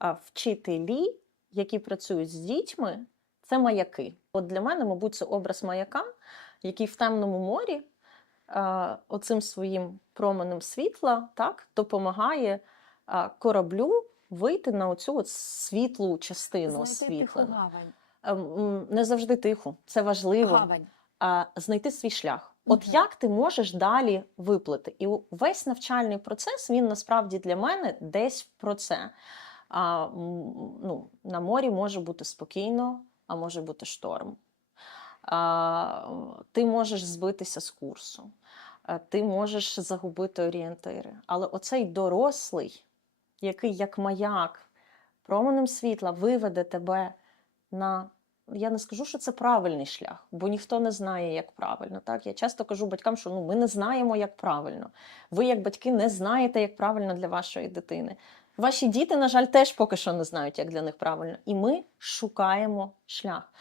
вчителі, які працюють з дітьми, це маяки. От для мене, мабуть, це образ маяка, який в темному морі оцим своїм променем світла так, допомагає кораблю вийти на оцю от світлу частину освітлену. м, Не завжди тихо, це важливо Гавань. а, знайти свій шлях. От Мгм. як ти можеш далі виплити? І весь навчальний процес він насправді для мене десь про це. А, ну, на морі може бути спокійно, а може бути шторм. А, ти можеш збитися з курсу, а, ти можеш загубити орієнтири. Але оцей дорослий, який як маяк, променем світла виведе тебе на я не скажу, що це правильний шлях, бо ніхто не знає, як правильно. Так? Я часто кажу батькам, що ну, ми не знаємо, як правильно. Ви, як батьки, не знаєте, як правильно для вашої дитини. Ваші діти, на жаль, теж поки що не знають, як для них правильно. І ми шукаємо шлях.